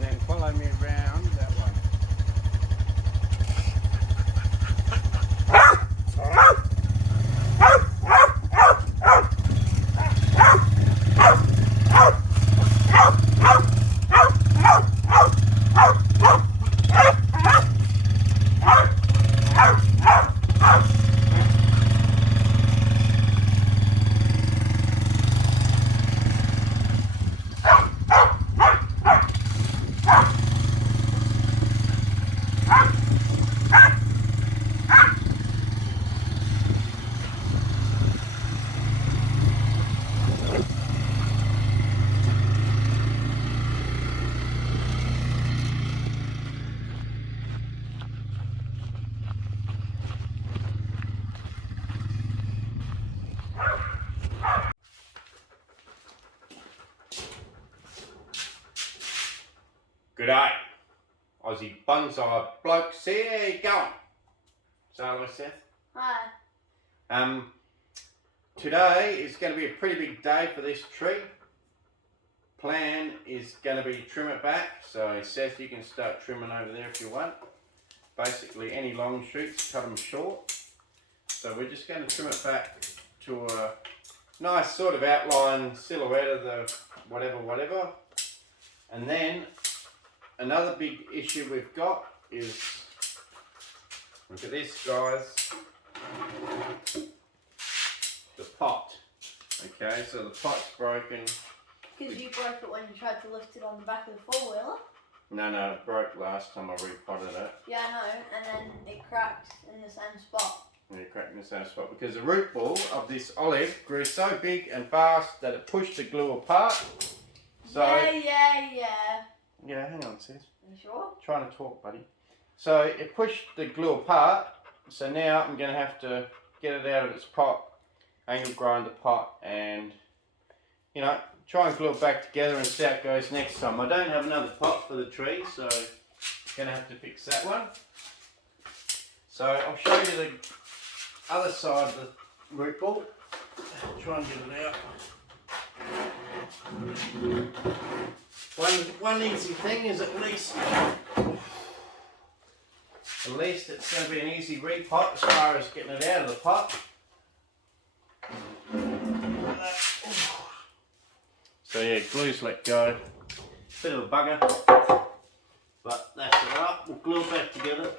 and then follow me around that way. G'day, Aussie Bonsai Bloke. See how you going? So hello, Seth. Hi. Today is going to be a pretty big day for this tree. Plan is going to be trim it back. So Seth, you can start trimming over there if you want. Basically any long shoots, cut them short. So we're just going to trim it back to a nice sort of outline silhouette of the whatever. And then another big issue we've got is, look at this guys, the pot. Okay, so the pot's broken. Because you broke it when you tried to lift it on the back of the four-wheeler? No, it broke last time I repotted it. Yeah, I know, and then it cracked in the same spot. Yeah, it cracked in the same spot because the root ball of this olive grew so big and fast that it pushed the glue apart. So yeah, hang on, sis. You sure? Trying to talk, buddy. So it pushed the glue apart. So now I'm going to have to get it out of its pot, angle grind the pot, and try and glue it back together and see how it goes next time. I don't have another pot for the tree, so I'm going to have to fix that one. So I'll show you the other side of the root ball. Try and get it out. One easy thing is at least it's going to be an easy repot as far as getting it out of the pot. So yeah, glue's let go. Bit of a bugger, but that's alright. We'll glue it back together.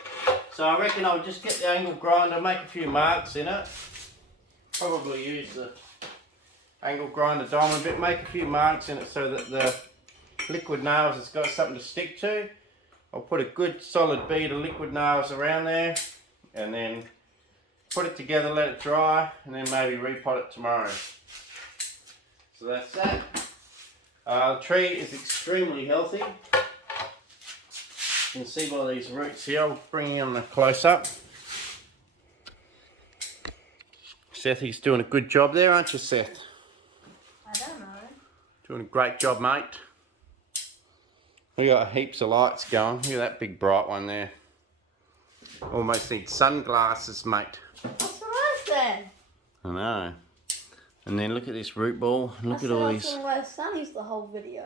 So I reckon I'll just get the angle grinder, make a few marks in it. Probably use the angle grinder diamond bit, make a few marks in it so that the liquid nails has got something to stick to. I'll put a good solid bead of liquid nails around there and then put it together, let it dry, and then maybe repot it tomorrow. So that's that. The tree is extremely healthy. You can see by these roots here. I'll bring you on a close up. Sethy's doing a good job there, aren't you, Seth? I don't know. Doing a great job, mate. We got heaps of lights going. Look at that big bright one there. Almost need sunglasses, mate. That's what I said. I know. And then look at this root ball. Look at all these. I was going to wear sunnies the whole video.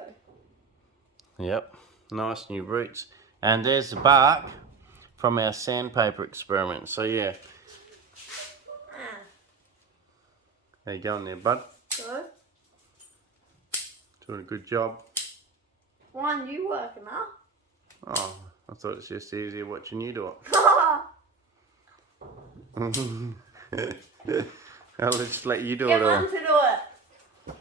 Yep. Nice new roots. And there's the bark from our sandpaper experiment. So yeah. How you going there, bud? Good. Doing a good job. Why aren't you working, huh? Oh, I thought it's just easier watching you do it. I'll just let you do Get it all. Mum to do it.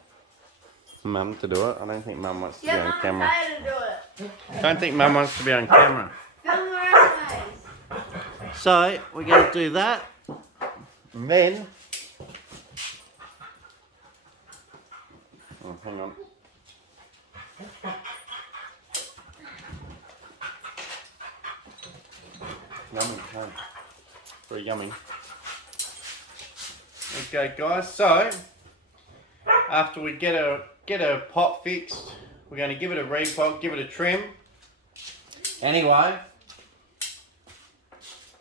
Mum to do it? I don't think Mum wants to be Get on Mum camera. and Dad to do it. I don't think Mum wants to be on camera. Film the resumes. So, we're going to do that. And then... Oh, hang on. Yummy, huh? Very yummy. Okay guys, so after we get a pot fixed, we're going to give it a repot, give it a trim. Anyway,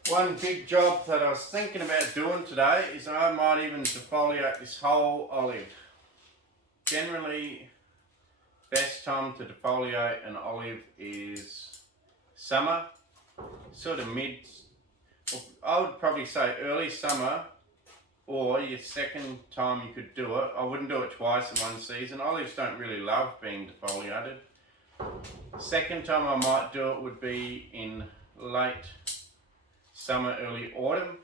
one big job that I was thinking about doing today is I might even defoliate this whole olive. Generally, best time to defoliate an olive is summer, sort of I would probably say early summer, or your second time you could do it. I wouldn't do it twice in one season. Olives don't really love being defoliated. Second time I might do it would be in late summer, early autumn.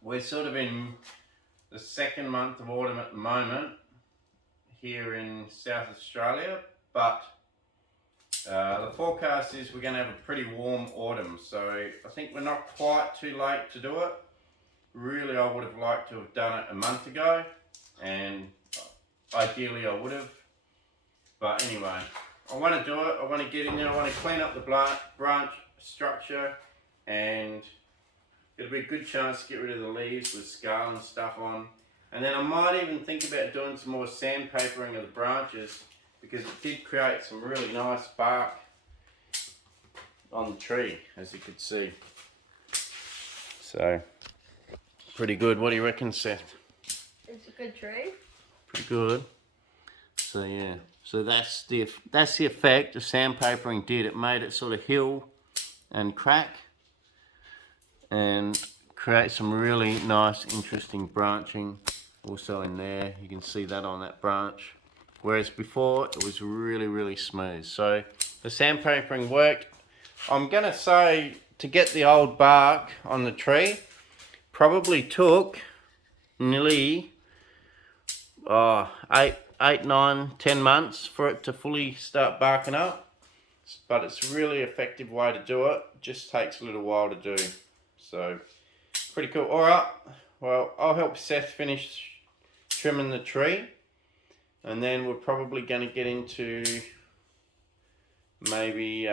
We're sort of in the second month of autumn at the moment here in South Australia, but the forecast is we're going to have a pretty warm autumn, so I think we're not quite too late to do it. Really, I would have liked to have done it a month ago, and ideally I would have, but anyway, I want to do it. I want to get in there, I want to clean up the branch structure, and it'll be a good chance to get rid of the leaves with scale and stuff on. And then I might even think about doing some more sandpapering of the branches, because it did create some really nice bark on the tree, as you could see. So, pretty good. What do you reckon, Seth? It's a good tree. Pretty good. So yeah, so that's the effect the sandpapering did. It made it sort of hill and crack, and create some really nice, interesting branching. Also in there, you can see that on that branch. Whereas before, it was really, really smooth. So the sandpapering worked. I'm gonna say to get the old bark on the tree, probably took nearly 8, 9, 10 months for it to fully start barking up. But it's a really effective way to do it. Just takes a little while to do. So pretty cool. All right, well, I'll help Seth finish trimming the tree, and then we're probably going to get into maybe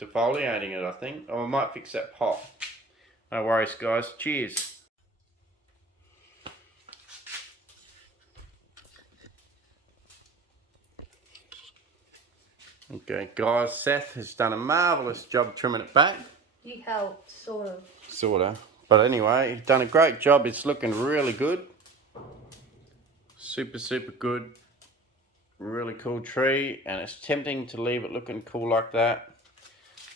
defoliating it, I think. Or I might fix that pot. No worries, guys. Cheers. Okay, guys, Seth has done a marvellous job trimming it back. You helped, sort of. Sort of. But anyway, he's done a great job. It's looking really good. Super, super good. Really cool tree. And it's tempting to leave it looking cool like that.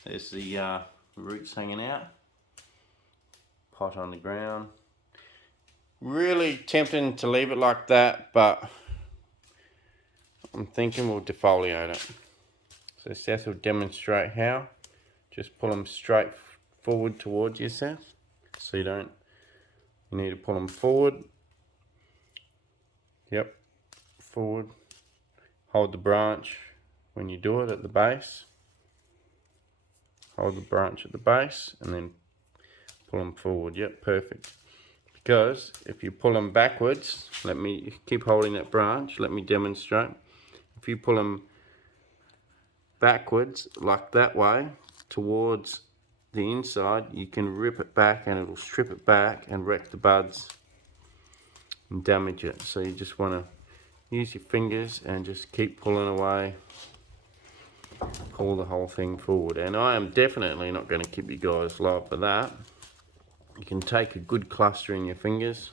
There's the roots hanging out. Pot on the ground. Really tempting to leave it like that, but I'm thinking we'll defoliate it. So Seth will demonstrate how. Just pull them straight forward towards you, Seth. So you need to pull them forward. Yep, forward. Hold the branch when you do it at the base. Hold the branch at the base and then pull them forward. Yep, perfect. Because if you pull them backwards, let me keep holding that branch, let me demonstrate. If you pull them backwards like that way towards the inside, you can rip it back and it'll strip it back and wreck the buds and damage it. So you just want to use your fingers and just keep pulling away, pull the whole thing forward. And I am definitely not going to keep you guys live for that. You can take a good cluster in your fingers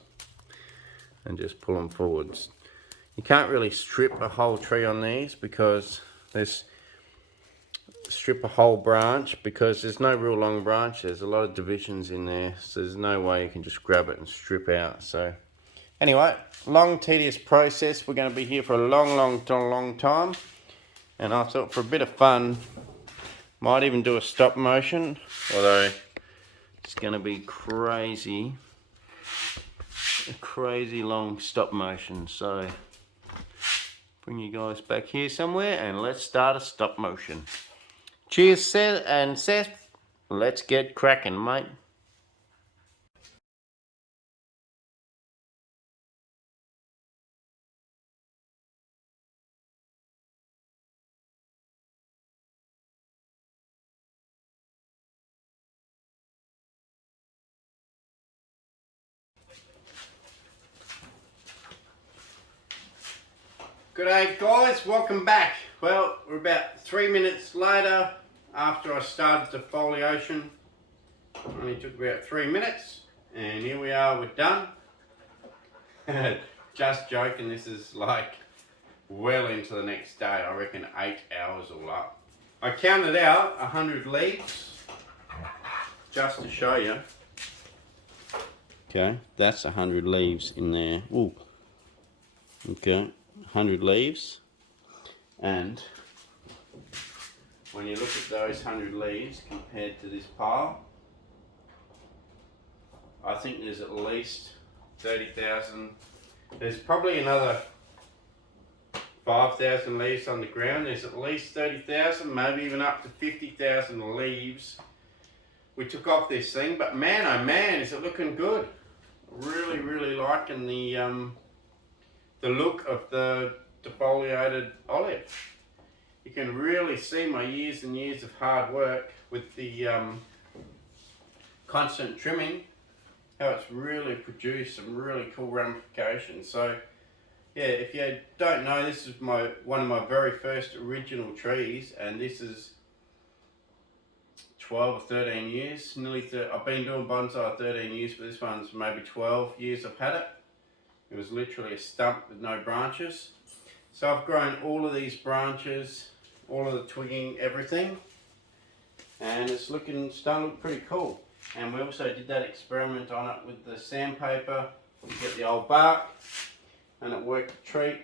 and just pull them forwards. You can't really strip a whole tree on these because strip a whole branch because there's no real long branch. There's a lot of divisions in there, so there's no way you can just grab it and strip out. So anyway, long tedious process. We're going to be here for a long time, and I thought for a bit of fun might even do a stop motion, although it's going to be crazy long stop motion. So bring you guys back here somewhere and let's start a stop motion. Cheers, Seth, and Seth, let's get cracking, mate. G'day guys, welcome back. Well, we're about 3 minutes later after I started defoliation. Only took about 3 minutes, and here we are, we're done. Just joking, this is like well into the next day. I reckon 8 hours all up. I counted out 100 leaves just to show you. Okay, that's 100 leaves in there. Ooh. Okay, 100 leaves. And when you look at those 100 leaves compared to this pile, I think there's at least 30,000. There's probably another 5,000 leaves on the ground. There's at least 30,000, maybe even up to 50,000 leaves we took off this thing. But man, oh man, is it looking good. Really, really liking the look of the defoliated olive. You can really see my years and years of hard work with the constant trimming, how it's really produced some really cool ramifications. So yeah, if you don't know, this is one of my very first original trees, and this is 12 or 13 years, I've been doing bonsai 13 years, but this one's maybe 12 years I've had it. It was literally a stump with no branches. So I've grown all of these branches, all of the twigging, everything, and it's starting to look pretty cool. And we also did that experiment on it with the sandpaper to get the old bark, and it worked a treat.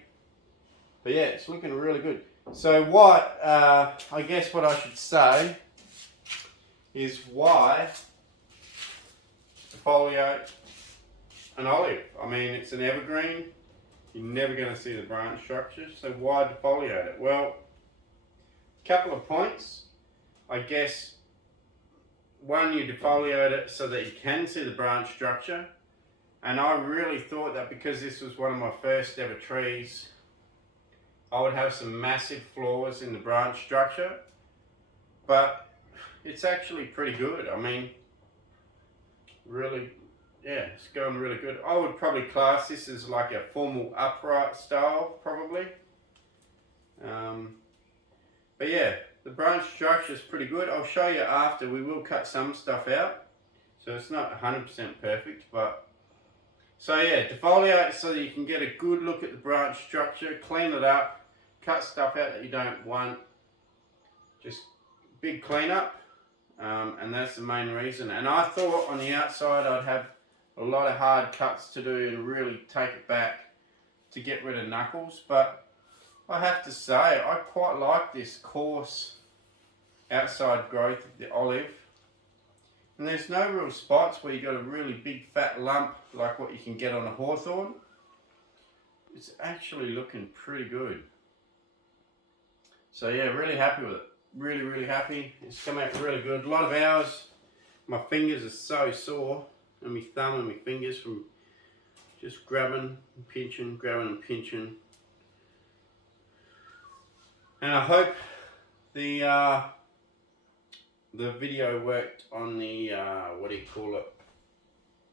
But yeah, it's looking really good. So what, I guess what I should say is why defoliate an olive. I mean, it's an evergreen. You're never going to see the branch structures, so why defoliate it? Well, a couple of points. I guess one, you defoliate it so that you can see the branch structure, and I really thought that because this was one of my first ever trees, I would have some massive flaws in the branch structure, but it's actually pretty good. I mean, really, yeah, it's going really good. I would probably class this as like a formal upright style, probably. But yeah, the branch structure is pretty good. I'll show you after. We will cut some stuff out, so it's not 100% perfect, but so yeah, defoliate so that you can get a good look at the branch structure, clean it up, cut stuff out that you don't want, just big cleanup, and that's the main reason. And I thought on the outside I'd have a lot of hard cuts to do and really take it back to get rid of knuckles, but I have to say I quite like this coarse outside growth of the olive, and there's no real spots where you got a really big fat lump like what you can get on a hawthorn. It's actually looking pretty good. So yeah, really happy with it. Really, really happy. It's come out really good. A lot of hours. My fingers are so sore, and my thumb and my fingers from just grabbing and pinching, grabbing and pinching. And I hope the video worked on the what do you call it?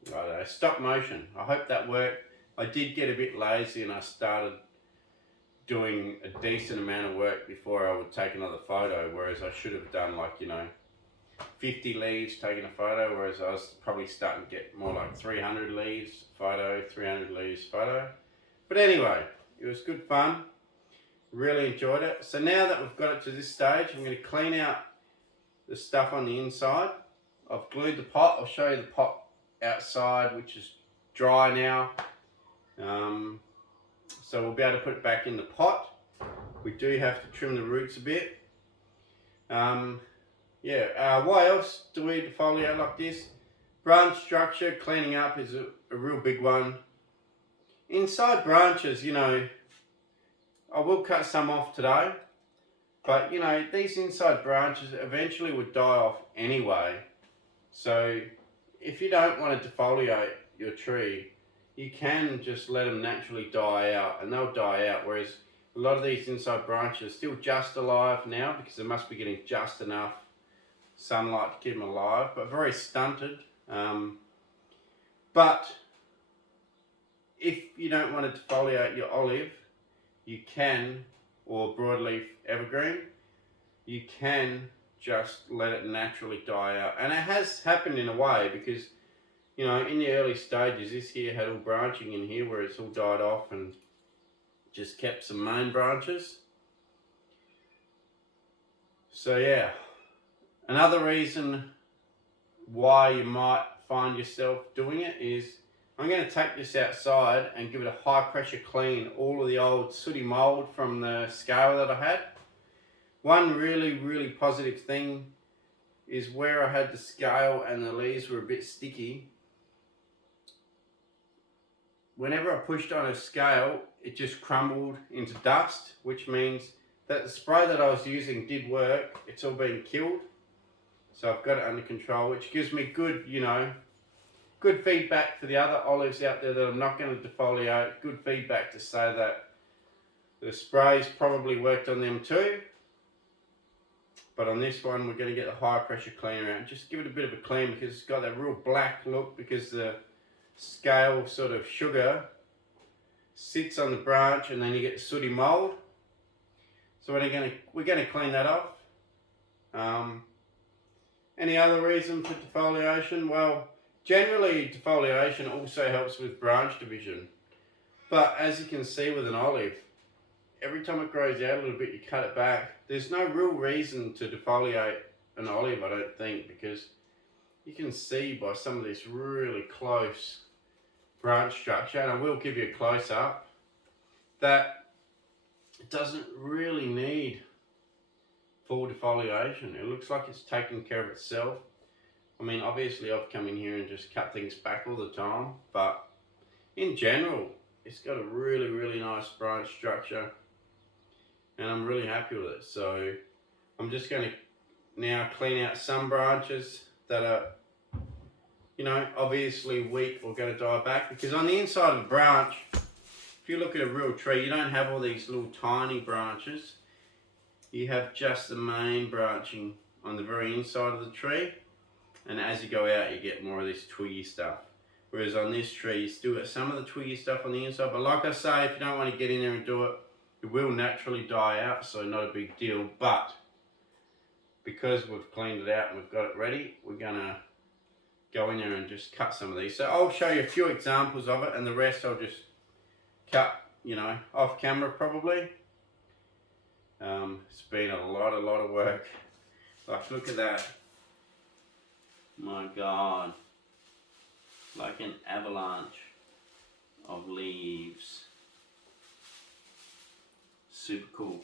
I don't know, stop motion. I hope that worked. I did get a bit lazy and I started doing a decent amount of work before I would take another photo, whereas I should have done like, 50 leaves taking a photo, whereas I was probably starting to get more like 300 leaves photo, 300 leaves photo. But anyway, it was good fun. Really enjoyed it. So now that we've got it to this stage, I'm going to clean out the stuff on the inside. I've glued the pot. I'll show you the pot outside, which is dry now. So we'll be able to put it back in the pot. We do have to trim the roots a bit. Why else do we defoliate like this? Branch structure, cleaning up is a real big one. Inside branches, I will cut some off today, but these inside branches eventually would die off anyway. So if you don't want to defoliate your tree, you can just let them naturally die out, and they'll die out, whereas a lot of these inside branches are still just alive now because they must be getting just enough sunlight to keep them alive, but very stunted. But if you don't want to defoliate your olive, you can, or broadleaf evergreen, you can just let it naturally die out. And it has happened in a way because, in the early stages, this here had all branching in here where it's all died off and just kept some main branches. So yeah, another reason why you might find yourself doing it is I'm going to take this outside and give it a high pressure clean, all of the old sooty mould from the scale that I had. One really positive thing is where I had the scale and the leaves were a bit sticky. Whenever I pushed on a scale, it just crumbled into dust, which means that the spray that I was using did work. It's all been killed. So I've got it under control, which gives me good, you know, good feedback for the other olives out there that I'm not going to defoliate. Good feedback to say that the sprays probably worked on them too. But on this one, we're going to get the high pressure cleaner out. Just give it a bit of a clean because it's got that real black look because the scale sort of sugar sits on the branch and then you get the sooty mould. So we're going to clean that off. Any other reason for defoliation? Well, generally defoliation also helps with branch division. But as you can see with an olive, every time it grows out a little bit, you cut it back. There's no real reason to defoliate an olive, I don't think, because you can see by some of this really close branch structure, and I will give you a close-up, that it doesn't really need full defoliation. It looks like it's taking care of itself. I mean, obviously I've come in here and just cut things back all the time, but in general, it's got a really nice branch structure, and I'm really happy with it. So I'm just going to now clean out some branches that are, you know, obviously weak or going to die back, because on the inside of the branch, if you look at a real tree, you don't have all these little tiny branches. You have just the main branching on the very inside of the tree, and as you go out you get more of this twiggy stuff. Whereas on this tree you still got some of the twiggy stuff on the inside, but like I say, if you don't want to get in there and do it, it will naturally die out, so not a big deal. But because we've cleaned it out and we've got it ready, we're gonna go in there and just cut some of these. So I'll show you a few examples of it, and the rest I'll just cut, you know, off camera probably. It's been a lot of work. Like, look at that. My God. Like an avalanche of leaves. Super cool.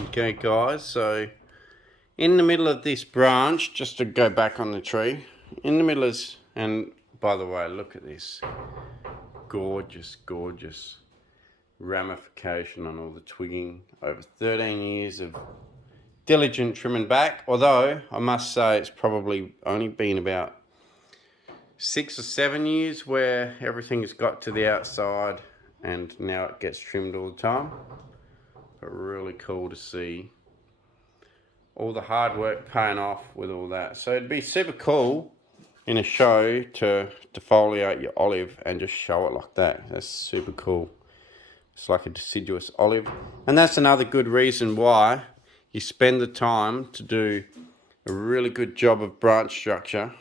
Okay guys, so in the middle of this branch, just to go back on the tree, in the middle is, and by the way, look at this gorgeous ramification on all the twigging over 13 years of diligent trimming back, although I must say it's probably only been about 6 or 7 years where everything has got to the outside and now it gets trimmed all the time. But really cool to see all the hard work paying off with all that. So it'd be super cool in a show to defoliate your olive and just show it like that. That's super cool. It's like a deciduous olive. And that's another good reason why you spend the time to do a really good job of branch structure,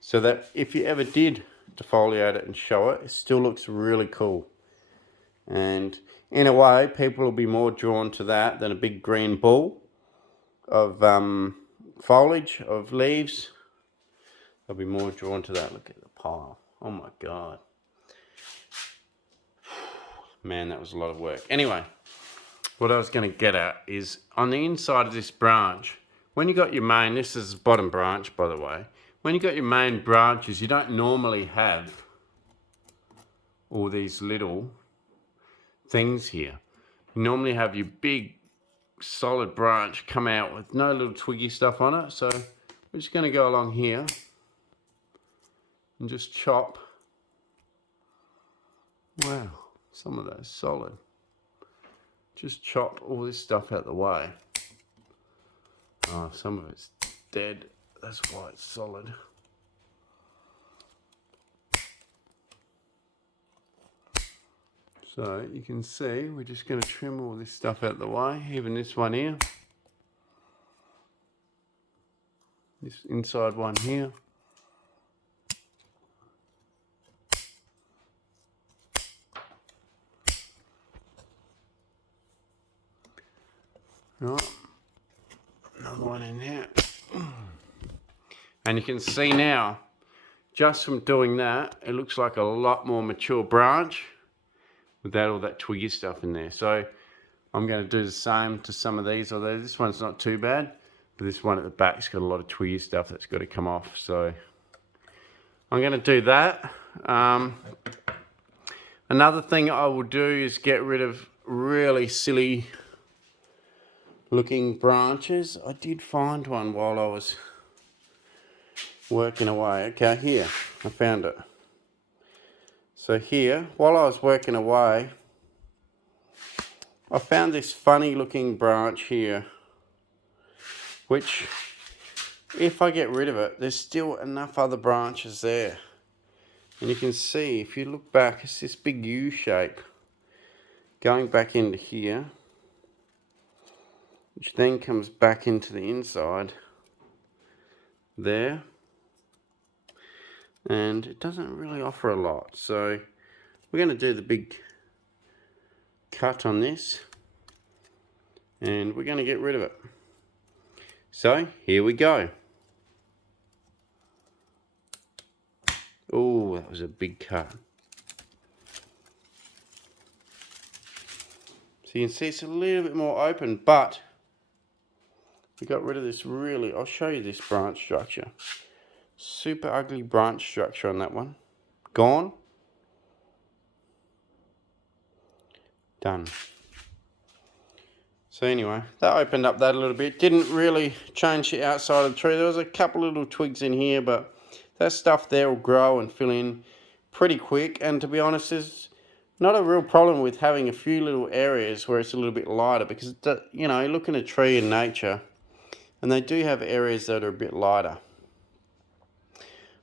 so that if you ever did defoliate it and show it, it still looks really cool. And in a way, people will be more drawn to that than a big green ball of foliage, of leaves. They'll be more drawn to that. Look at the pile. Oh my God. Man, that was a lot of work. Anyway, what I was going to get at is on the inside of this branch, when you got your main, this is the bottom branch by the way, when you got your main branches, you don't normally have all these little things here. You normally have your big solid branch come out with no little twiggy stuff on it. So we're just going to go along here and just chop. Wow, some of those solid. Just chop all this stuff out the way. Oh, some of it's dead. That's why it's solid. So you can see we're just going to trim all this stuff out the way. Even this one here. This inside one here. Right, another one in there. And you can see now, just from doing that, it looks like a lot more mature branch without all that twiggy stuff in there. So I'm going to do the same to some of these, although this one's not too bad, but this one at the back's got a lot of twiggy stuff that's got to come off. So I'm going to do that. Another thing I will do is get rid of really silly looking branches. I did find one while I was working away. Okay, here, I found it. So here, while I was working away, I found this funny looking branch here, which if I get rid of it, there's still enough other branches there. And you can see, if you look back, it's this big U shape going back into here, which then comes back into the inside there, and it doesn't really offer a lot. So we're going to do the big cut on this and we're going to get rid of it. So here we go. Oh, that was a big cut. So you can see it's a little bit more open, but we got rid of this really, I'll show you this branch structure. Super ugly branch structure on that one. Gone. Done. So anyway, that opened up that a little bit. Didn't really change the outside of the tree. There was a couple little twigs in here, but that stuff there will grow and fill in pretty quick. And to be honest, there's not a real problem with having a few little areas where it's a little bit lighter, because, you know, you look in a tree in nature and they do have areas that are a bit lighter.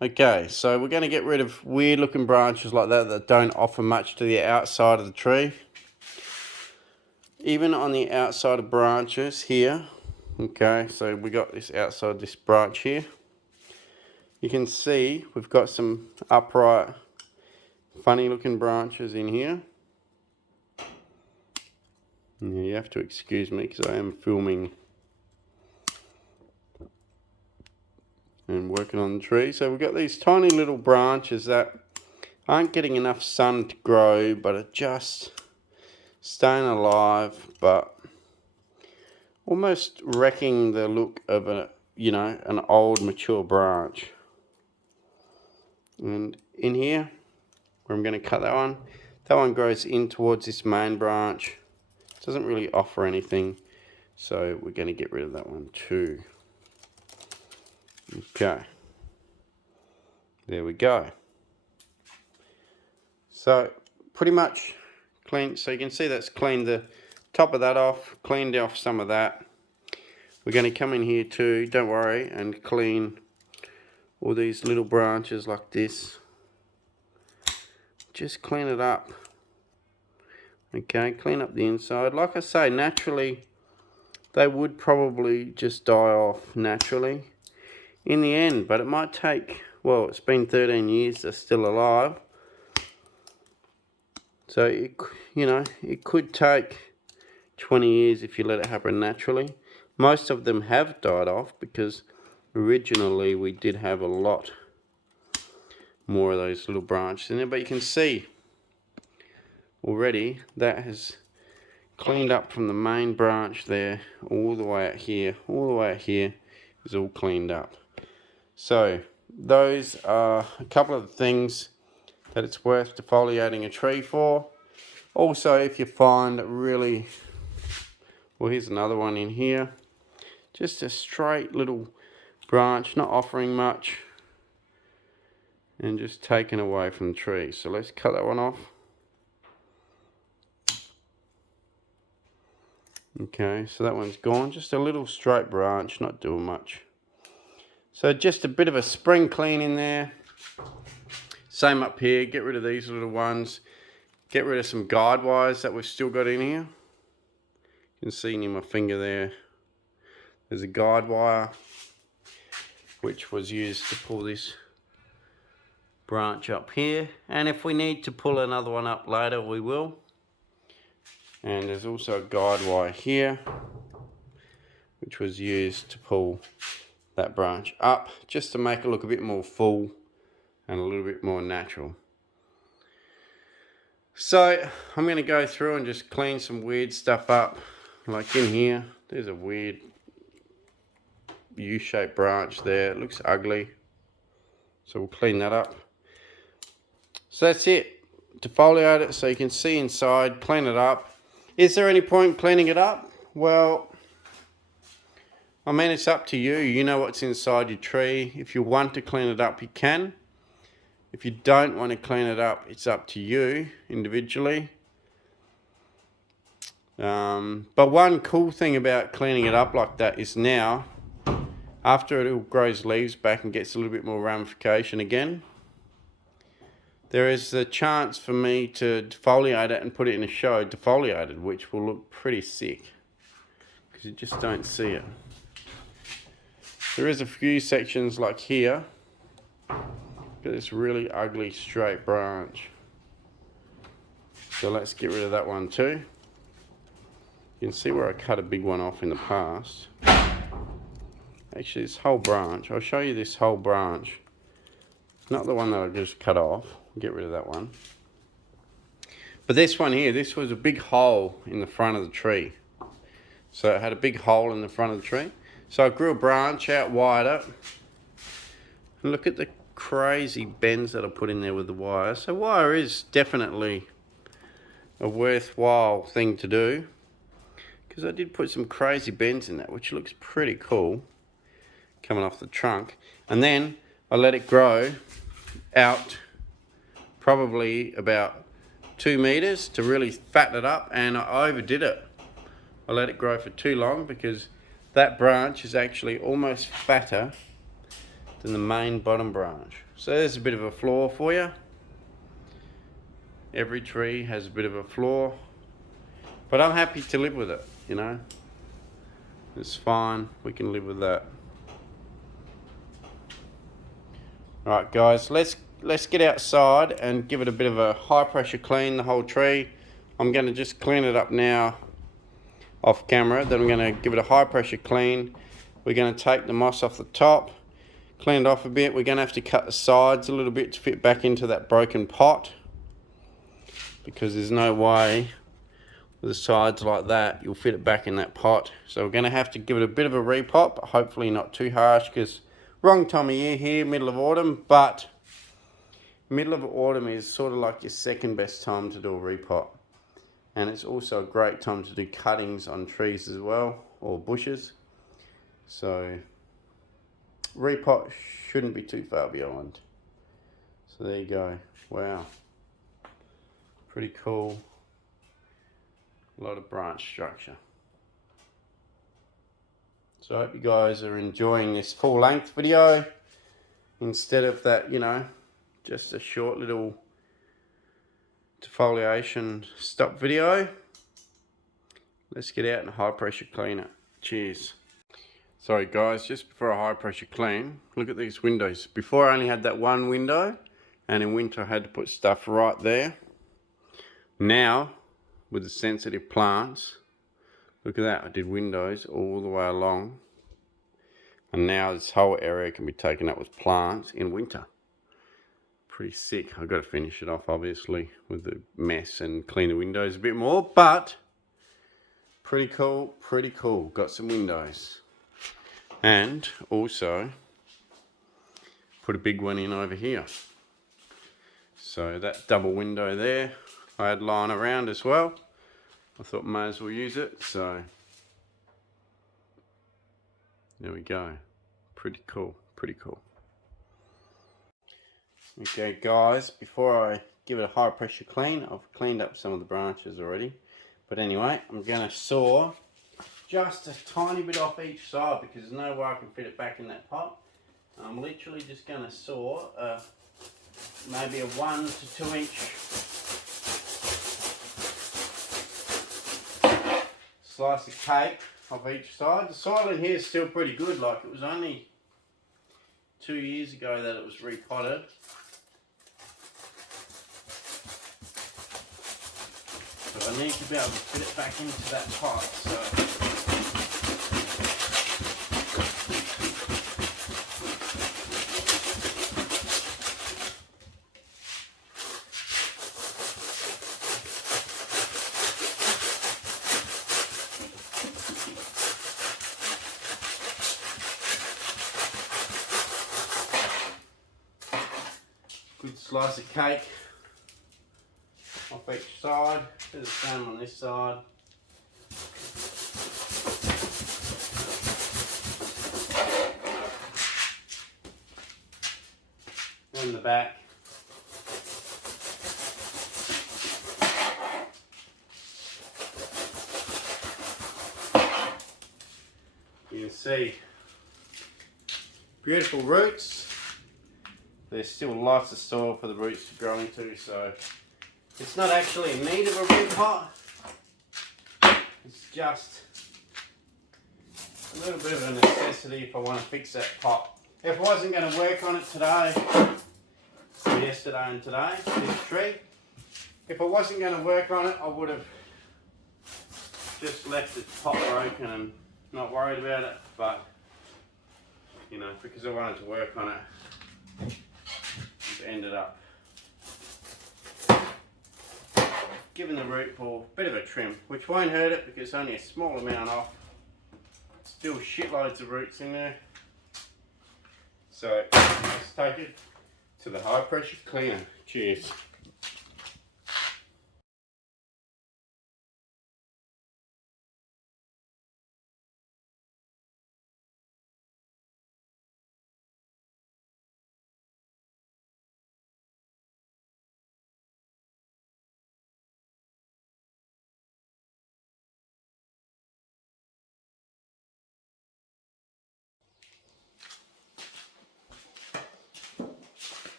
Okay, so we're going to get rid of weird looking branches like that that don't offer much to the outside of the tree. Even on the outside of branches here, okay, so we got this outside this branch here. You can see we've got some upright, funny looking branches in here. Yeah, you have to excuse me because I am filming and working on the tree. So we've got these tiny little branches that aren't getting enough sun to grow, but are just staying alive, but almost wrecking the look of a, you know, an old mature branch. And in here, where I'm going to cut that one grows in towards this main branch. It doesn't really offer anything. So we're going to get rid of that one too. Okay. There we go. So pretty much clean. So you can see that's cleaned the top of that off, cleaned off some of that. We're going to come in here too, don't worry, and clean all these little branches like this. Just clean it up. Okay, clean up the inside. Like I say, naturally, they would probably just die off naturally in the end, but it might take, well, it's been 13 years, they're still alive. So, it could take 20 years if you let it happen naturally. Most of them have died off because originally we did have a lot more of those little branches in there, but you can see already that has cleaned up from the main branch there all the way out here, is all cleaned up. So those are a couple of the things that it's worth defoliating a tree for. Also, if you find really, well, here's another one in here, just a straight little branch, not offering much, and just taken away from the tree. So let's cut that one off. Okay, so that one's gone. Just a little straight branch, not doing much. So just a bit of a spring clean in there. Same up here, get rid of these little ones. Get rid of some guide wires that we've still got in here. You can see near my finger there, there's a guide wire which was used to pull this branch up here. And if we need to pull another one up later, we will. And there's also a guide wire here which was used to pull that branch up, just to make it look a bit more full and a little bit more natural. So I'm going to go through and just clean some weird stuff up. Like in here, there's a weird U-shaped branch there. It looks ugly, so we'll clean that up. So that's it. Defoliate it so you can see inside, clean it up. Is there any point cleaning it up? Well, I mean, it's up to you. You know what's inside your tree. If you want to clean it up, you can. If you don't want to clean it up, it's up to you individually. But one cool thing about cleaning it up like that is now, after it grows leaves back and gets a little bit more ramification again, there is a chance for me to defoliate it and put it in a show defoliated, which will look pretty sick because you just don't see it. There is a few sections like here. Look at this really ugly straight branch. So let's get rid of that one too. You can see where I cut a big one off in the past. Actually, this whole branch, I'll show you this whole branch. Not the one that I just cut off. Get rid of that one. But this one here, this was a big hole in the front of the tree. So it had a big hole in the front of the tree. So I grew a branch out wider. And look at the crazy bends that I put in there with the wire. So wire is definitely a worthwhile thing to do, because I did put some crazy bends in that, which looks pretty cool coming off the trunk. And then I let it grow out probably about 2 meters to really fatten it up, and I overdid it. I let it grow for too long because that branch is actually almost fatter than the main bottom branch. So there's a bit of a flaw for you. Every tree has a bit of a flaw, but I'm happy to live with it, you know. It's fine, we can live with that. Alright guys, let's get outside and give it a bit of a high pressure clean, the whole tree. I'm going to just clean it up now off camera, then I'm going to give it a high pressure clean. We're going to take the moss off the top, clean it off a bit. We're going to have to cut the sides a little bit to fit back into that broken pot, because there's no way with the sides like that you'll fit it back in that pot. So we're going to have to give it a bit of a repot, but hopefully not too harsh, because wrong time of year here, middle of autumn. But middle of autumn is sort of like your second best time to do a repot, and it's also a great time to do cuttings on trees as well. or bushes. So repot shouldn't be too far behind. So there you go. Wow. Pretty cool. A lot of branch structure. So I hope you guys are enjoying this full length video instead of that, you know, just a short little defoliation stop video. Let's get out and high pressure clean it. Cheers. Sorry guys, just before I high pressure clean, look at these windows. Before I only had that one window, and in winter I had to put stuff right there. Now, with the sensitive plants, look at that, I did windows all the way along. And now this whole area can be taken up with plants in winter. Pretty sick. I've got to finish it off obviously with the mess and clean the windows a bit more, but pretty cool, pretty cool. Got some windows. And also put a big one in over here. So that double window there, I had lying around as well. I thought may as well use it, so there we go. Pretty cool, pretty cool. Okay guys, before I give it a high pressure clean, I've cleaned up some of the branches already. But anyway, I'm going to saw just a tiny bit off each side because there's no way I can fit it back in that pot. I'm literally just going to saw maybe a 1 to 2 inch slice of cake off each side. The soil in here is still pretty good, like it was only 2 years ago that it was repotted. But I need to be able to fit it back into that pot, so good slice of cake off each side. Do the same on this side. And the back. You can see beautiful roots. There's still lots of soil for the roots to grow into, so it's not actually in need of a root pot. It's just a little bit of a necessity if I want to fix that pot. If I wasn't going to work on it today, or yesterday and today, this tree, if I wasn't going to work on it, I would have just left the pot broken and not worried about it. But, you know, because I wanted to work on it, ended up giving the root ball a bit of a trim, which won't hurt it because it's only a small amount off. Still shitloads of roots in there. So let's take it to the high pressure cleaner. Cheers.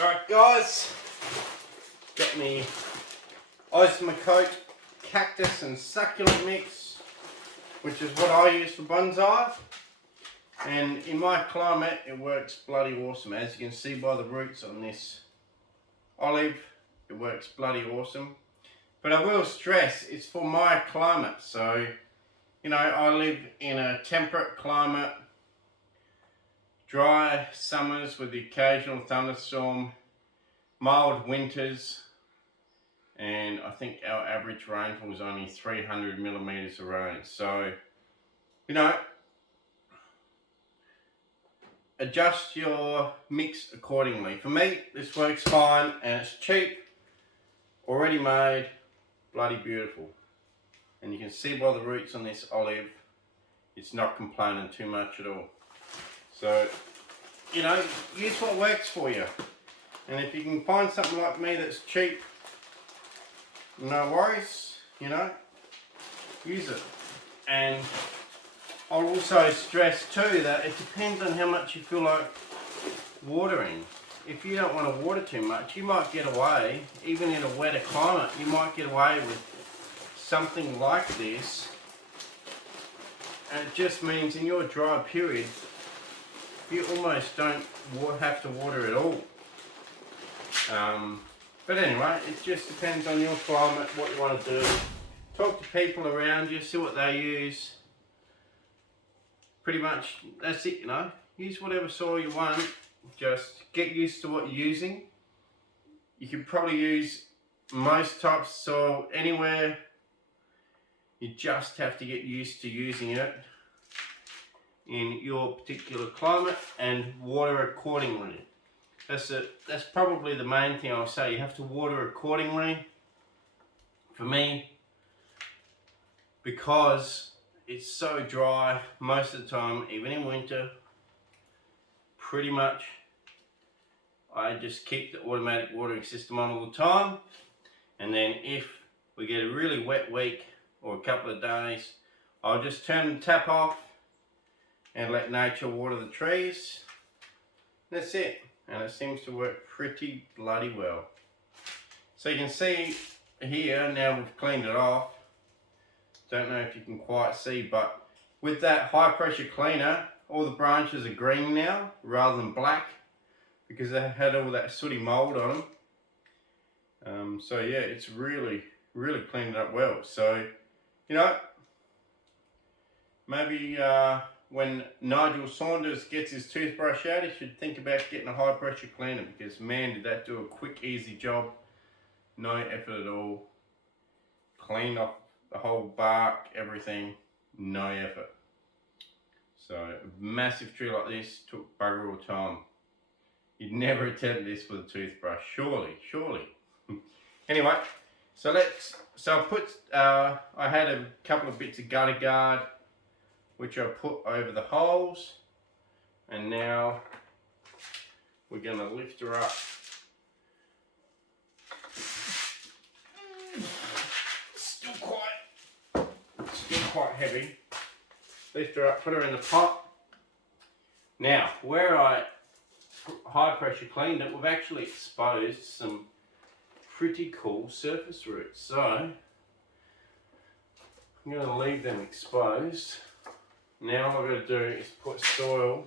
Alright guys, got me Aussie Bloke cactus and succulent mix, which is what I use for bonsai, and in my climate it works bloody awesome. As you can see by the roots on this olive, it works bloody awesome. But I will stress, it's for my climate, so you know, I live in a temperate climate, dry summers with the occasional thunderstorm, mild winters, and I think our average rainfall is only 300 millimeters of rain. So, you know, adjust your mix accordingly. For me, this works fine and it's cheap, already made, bloody beautiful. And you can see by the roots on this olive, it's not complaining too much at all. So, you know, use what works for you. And if you can find something like me that's cheap, no worries, you know, use it. And I'll also stress too that it depends on how much you feel like watering. If you don't want to water too much, you might get away, even in a wetter climate, you might get away with something like this. And it just means in your dry period, you almost don't have to water at all. But anyway, it just depends on your climate, what you want to do. Talk to people around you, see what they use. Pretty much, that's it, you know. Use whatever soil you want, just get used to what you're using. You can probably use most types of soil anywhere. You just have to get used to using it in your particular climate and water accordingly. That's probably the main thing I'll say. You have to water accordingly. For me, because it's so dry most of the time, even in winter, pretty much I just keep the automatic watering system on all the time. And then if we get a really wet week or a couple of days, I'll just turn the tap off and let nature water the trees. That's it. And it seems to work pretty bloody well. So you can see here, now we've cleaned it off. Don't know if you can quite see, but with that high pressure cleaner, all the branches are green now rather than black because they had all that sooty mold on them. So yeah, it's really cleaned it up well. So, you know, maybe when Nigel Saunders gets his toothbrush out, he should think about getting a high pressure cleaner, because man, did that do a quick, easy job. No effort at all. Cleaned off the whole bark, everything, no effort. So a massive tree like this took bugger all time. You'd never attempt this with a toothbrush, surely. Anyway, so I put, I had a couple of bits of gutter guard which I put over the holes, and now we're going to lift her up. Still quite heavy. Lift her up, put her in the pot. Now, where I high pressure cleaned it, we've actually exposed some pretty cool surface roots. So I'm going to leave them exposed. Now what I've got to do is put soil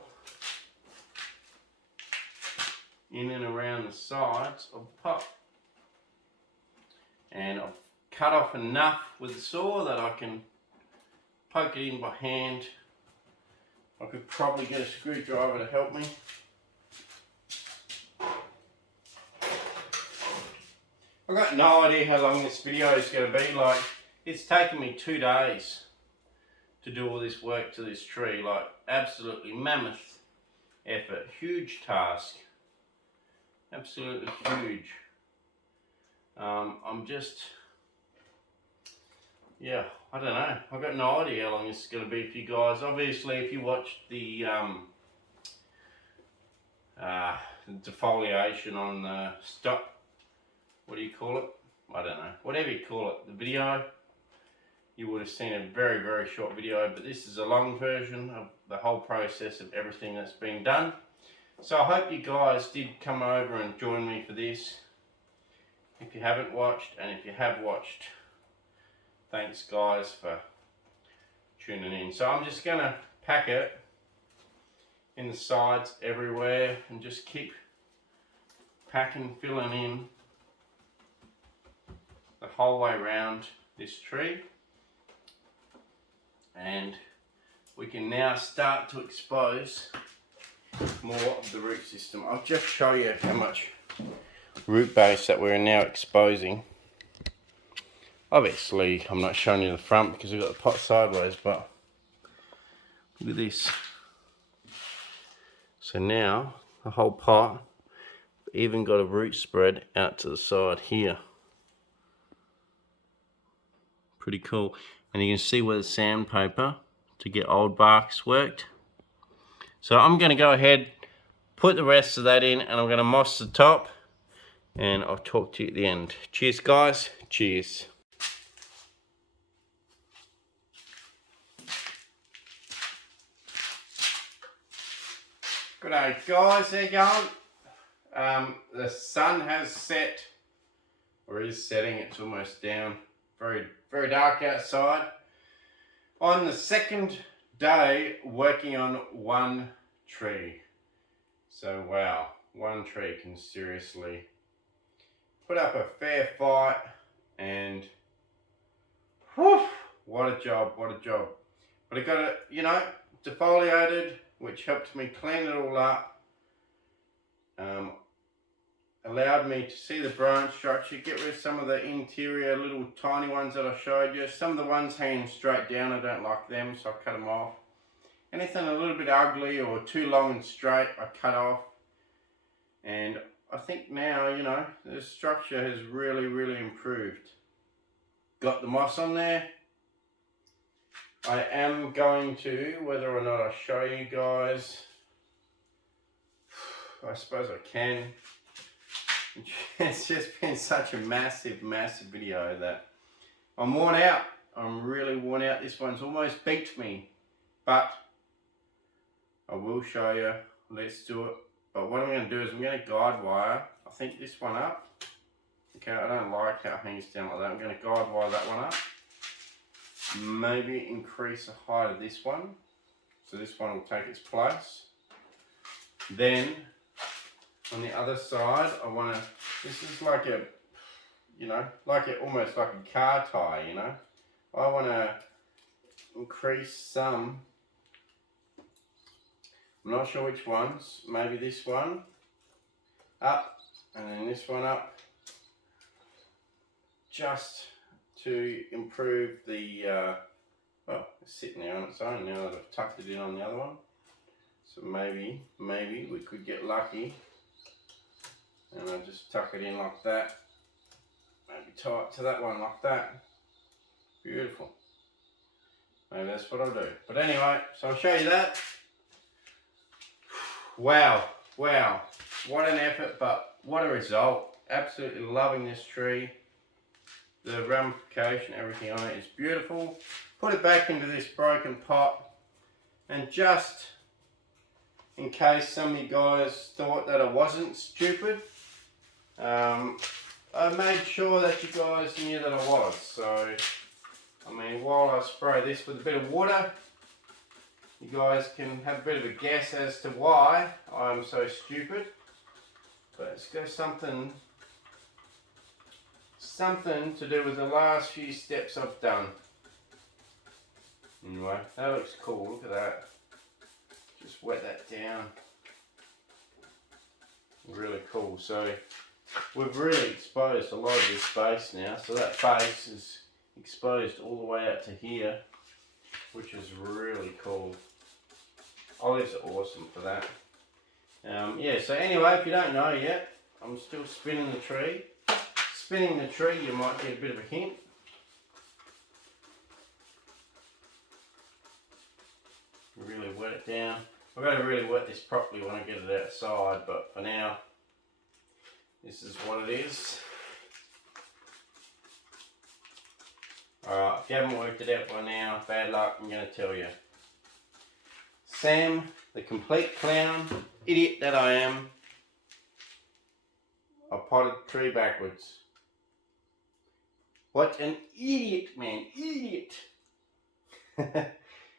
in and around the sides of the pot. And I've cut off enough with the saw that I can poke it in by hand. I could probably get a screwdriver to help me. I've got no idea how long this video is going to be. Like, it's taken me 2 days to do all this work to this tree. Like, absolutely mammoth effort, huge task, absolutely huge. I'm just, yeah, I don't know. I've got no idea how long this is going to be for you guys. Obviously, if you watched the defoliation on the stop, what do you call it? I don't know. Whatever you call it, the video, you would have seen a very short video, but this is a long version of the whole process of everything that's been done. So I hope you guys did come over and join me for this. If you haven't watched, and if you have watched, thanks guys for tuning in. So I'm just gonna pack it in the sides everywhere and just keep packing, filling in the whole way around this tree. And we can now start to expose more of the root system. I'll just show you how much root base that we're now exposing. Obviously I'm not showing you the front because we've got the pot sideways, but look at this. So now the whole pot, even got a root spread out to the side here. Pretty cool. And you can see where the sandpaper to get old barks worked. So I'm going to go ahead, put the rest of that in, and I'm going to moss the top, and I'll talk to you at the end. Cheers guys, cheers. G'day guys, how you going? The sun has set, or is setting, it's almost down. Very, very dark outside. On the second day working on one tree. So wow, one tree can seriously put up a fair fight, and whew, what a job, what a job. But I got it, you know, defoliated, which helped me clean it all up. Allowed me to see the branch structure, get rid of some of the interior little tiny ones that I showed you. Some of the ones hanging straight down, I don't like them, so I cut them off. Anything a little bit ugly or too long and straight, I cut off. And I think now, you know, the structure has really, really improved. Got the moss on there. I am going to, whether or not I show you guys, I suppose I can. It's just been such a massive, massive video that I'm worn out. I'm really worn out. This one's almost beat me, but I will show you. Let's do it. But what I'm going to do is I'm going to guide wire, I think this one up. Okay, I don't like how it hangs down like that. I'm going to guide wire that one up. Maybe increase the height of this one, so this one will take its place. Then on the other side, I want to, this is like a, you know, like it almost like a car tire, you know. I want to increase some, I'm not sure which ones, maybe this one up, and then this one up, just to improve the, well, it's sitting there on its own now that I've tucked it in on the other one. So maybe we could get lucky, and I'll just tuck it in like that. Maybe tie it to that one like that. Beautiful. Maybe that's what I'll do. But anyway, so I'll show you that. Wow, wow, what an effort, but what a result. Absolutely loving this tree. The ramification, everything on it is beautiful. Put it back into this broken pot, and just in case some of you guys thought that I wasn't stupid, I made sure that you guys knew that I was. So, I mean, while I spray this with a bit of water, you guys can have a bit of a guess as to why I'm so stupid. But it's got something to do with the last few steps I've done. Anyway, that looks cool, look at that. Just wet that down. Really cool. So we've really exposed a lot of this space now. So that face is exposed all the way out to here, which is really cool. Olives are awesome for that. Yeah, so anyway, if you don't know yet, I'm still spinning the tree. Spinning the tree, you might get a bit of a hint. Really wet it down. I've got to really wet this properly when I get it outside, but for now, this is what it is. Alright, if you haven't worked it out by now, bad luck, I'm going to tell you. Sam, the complete clown, idiot that I am, I potted the tree backwards. What an idiot, man, idiot.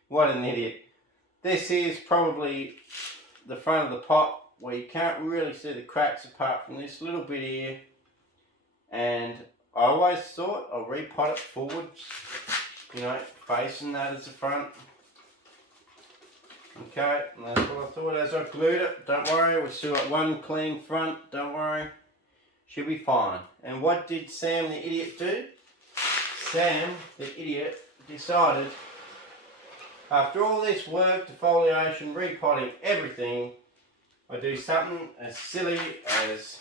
What an idiot. This is probably the front of the pot where you can't really see the cracks apart from this little bit here. And I always thought I'll repot it forwards, you know, facing that as the front. Okay, and that's what I thought as I glued it. Don't worry, we've still got one clean front, don't worry. Should be fine. And what did Sam the idiot do? Sam, the idiot, decided, after all this work, defoliation, repotting, everything, I do something as silly as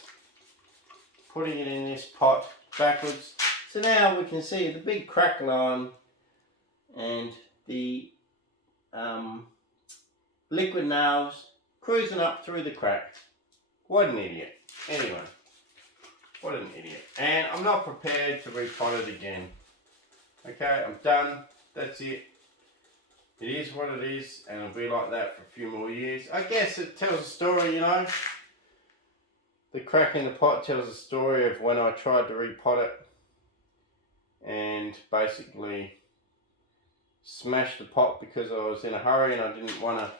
putting it in this pot backwards. So now we can see the big crack line and the liquid nails cruising up through the crack. What an idiot. Anyway, what an idiot. And I'm not prepared to repot it again. Okay, I'm done. That's it. It is what it is, and it'll be like that for a few more years. I guess it tells a story, you know. The crack in the pot tells a story of when I tried to repot it and basically smashed the pot because I was in a hurry and I didn't want to.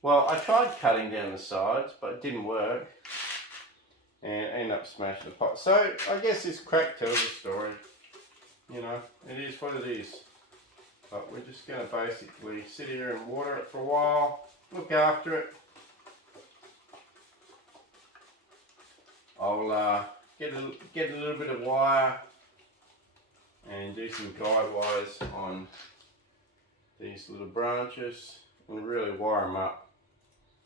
Well, I tried cutting down the sides, but it didn't work and ended up smashing the pot. So I guess this crack tells a story. You know, it is what it is. But we're just going to basically sit here and water it for a while, look after it. I'll get a little bit of wire and do some guide wires on these little branches and really wire them up,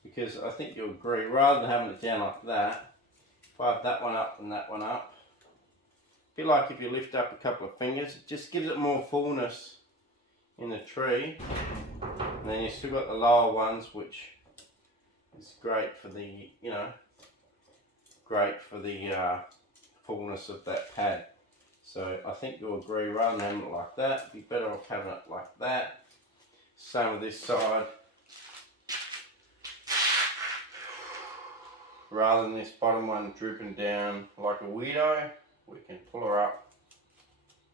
because I think you'll agree, rather than having it down like that, if I have that one up and that one up, I feel like if you lift up a couple of fingers, it just gives it more fullness in the tree. And then you've still got the lower ones, which is great for the, you know, great for the fullness of that pad. So I think you'll agree, rather than having it like that, it'd be better off having it like that. Same with this side. Rather than this bottom one drooping down like a weirdo, we can pull her up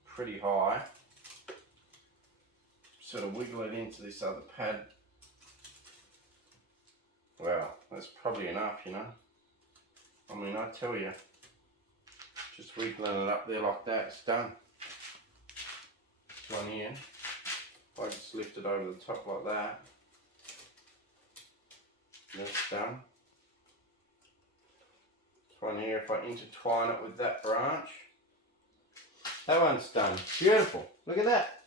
pretty high. Sort of wiggle it into this other pad. Well, that's probably enough, you know. I mean, I tell you, just wiggling it up there like that, it's done. This one here, if I just lift it over the top like that, that's done. This one here, if I intertwine it with that branch, that one's done. Beautiful. Look at that.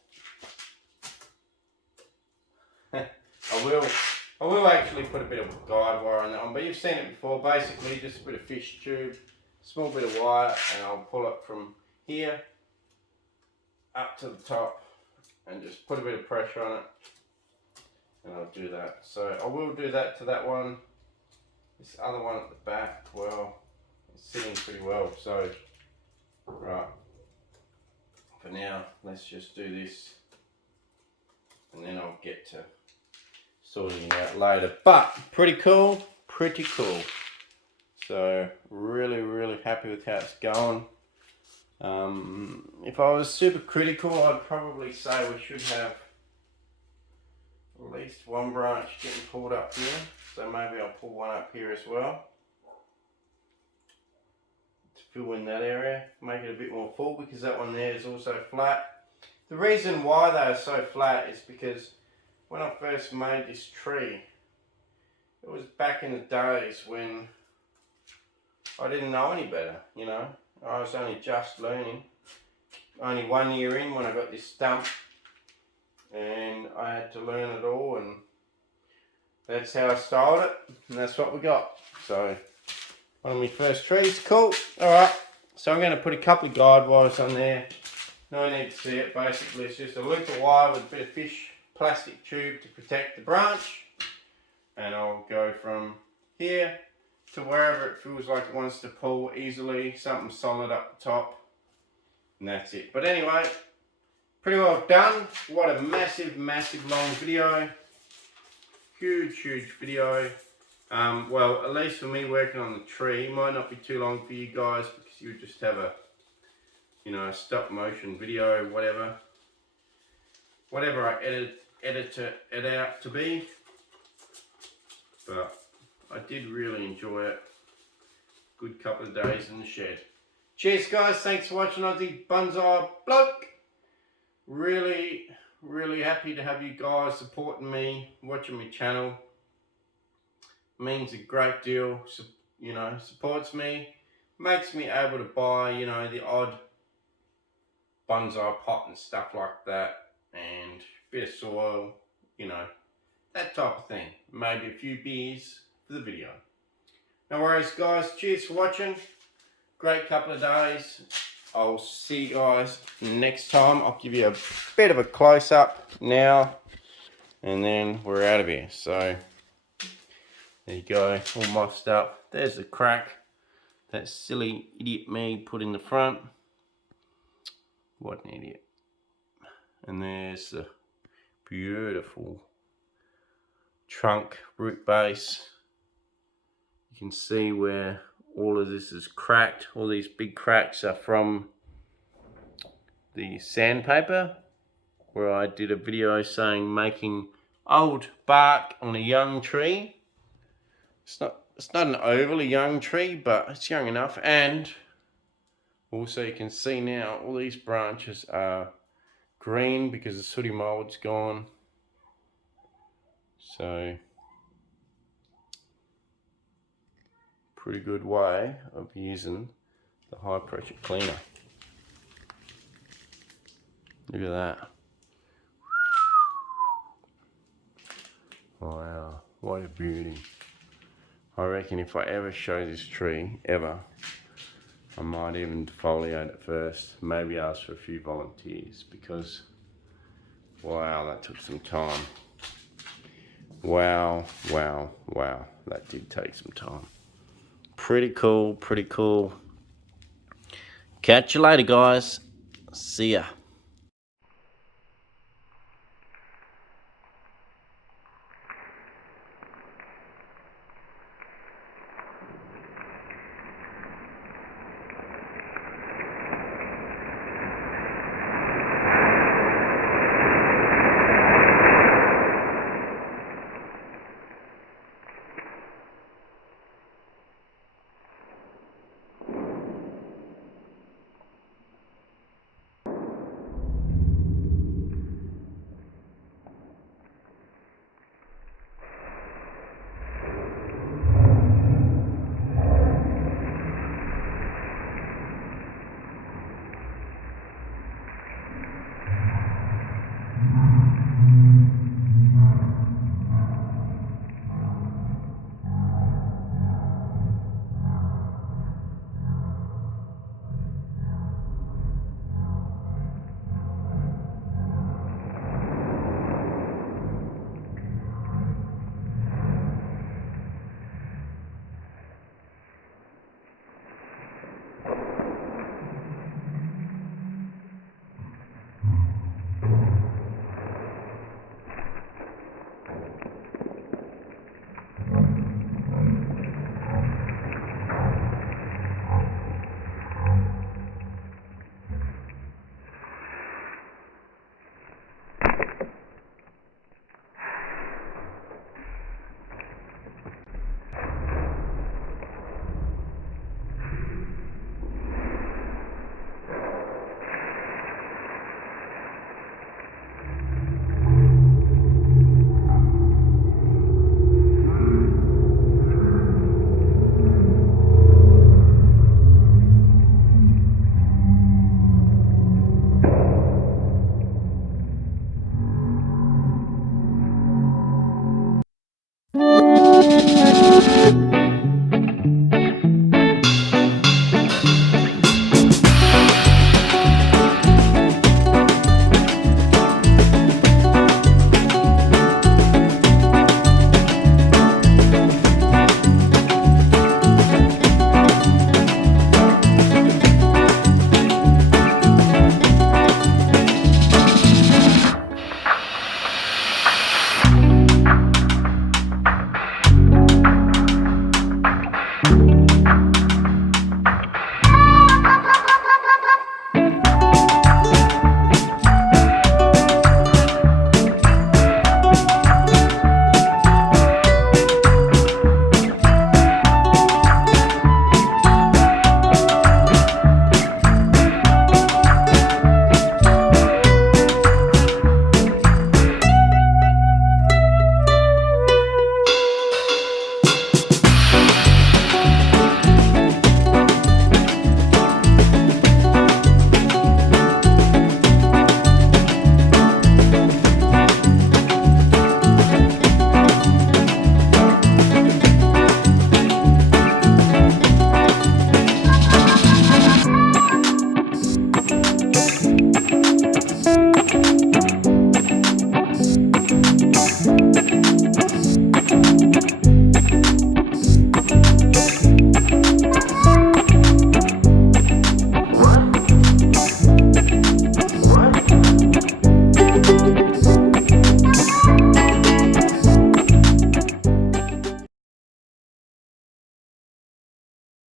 I will actually put a bit of guide wire on that one, but you've seen it before. Basically, just a bit of fish tube, small bit of wire, and I'll pull it from here up to the top and just put a bit of pressure on it, and I'll do that. So I will do that to that one. This other one at the back, well, it's sitting pretty well. So, right, for now, let's just do this, and then I'll get to sorting it out later. But pretty cool, pretty cool. So really happy with how it's going. If I was super critical, I'd probably say we should have at least one branch getting pulled up here. So maybe I'll pull one up here as well to fill in that area, make it a bit more full, because that one there is also flat. The reason why they are so flat is because when I first made this tree, it was back in the days when I didn't know any better, you know. I was only just learning. Only 1 year in when I got this stump, and I had to learn it all, and that's how I styled it, and that's what we got. So, one of my first trees, cool. Alright, so I'm going to put a couple of guide wires on there. No need to see it. Basically, it's just a loop of wire with a bit of fish plastic tube to protect the branch, and I'll go from here to wherever it feels like it wants to pull easily, something solid up the top, and that's it. But anyway, pretty well done. What a massive long video. Huge video. Well, at least for me working on the tree, it might not be too long for you guys, because you just have a, you know, a stop motion video, whatever I edit it out to be. But I did really enjoy it. Good couple of days in the shed. Cheers guys, thanks for watching Aussie Bonsai Bloke. Really happy to have you guys supporting me, watching my channel. Means a great deal, you know, supports me, makes me able to buy, you know, the odd bonsai pot and stuff like that, and a bit of soil, you know, that type of thing. Maybe a few beers for the video. No worries guys, cheers for watching. Great couple of days. I'll see you guys next time. I'll give you a bit of a close-up now, and then we're out of here. So there you go, all mossed up. There's the crack that silly idiot me put in the front. What an idiot. And there's the beautiful trunk root base. You can see where all of this is cracked. All these big cracks are from the sandpaper, where I did a video saying making old bark on a young tree. It's not an overly young tree, but it's young enough. And also you can see now all these branches are green because the sooty mold's gone. So pretty good way of using the high pressure cleaner. Look at that. Wow, what a beauty. I reckon if I ever show this tree, ever, I might even defoliate it first. Maybe ask for a few volunteers, because wow, that took some time. Wow, wow, wow, that did take some time. Pretty cool, pretty cool. Catch you later, guys. See ya.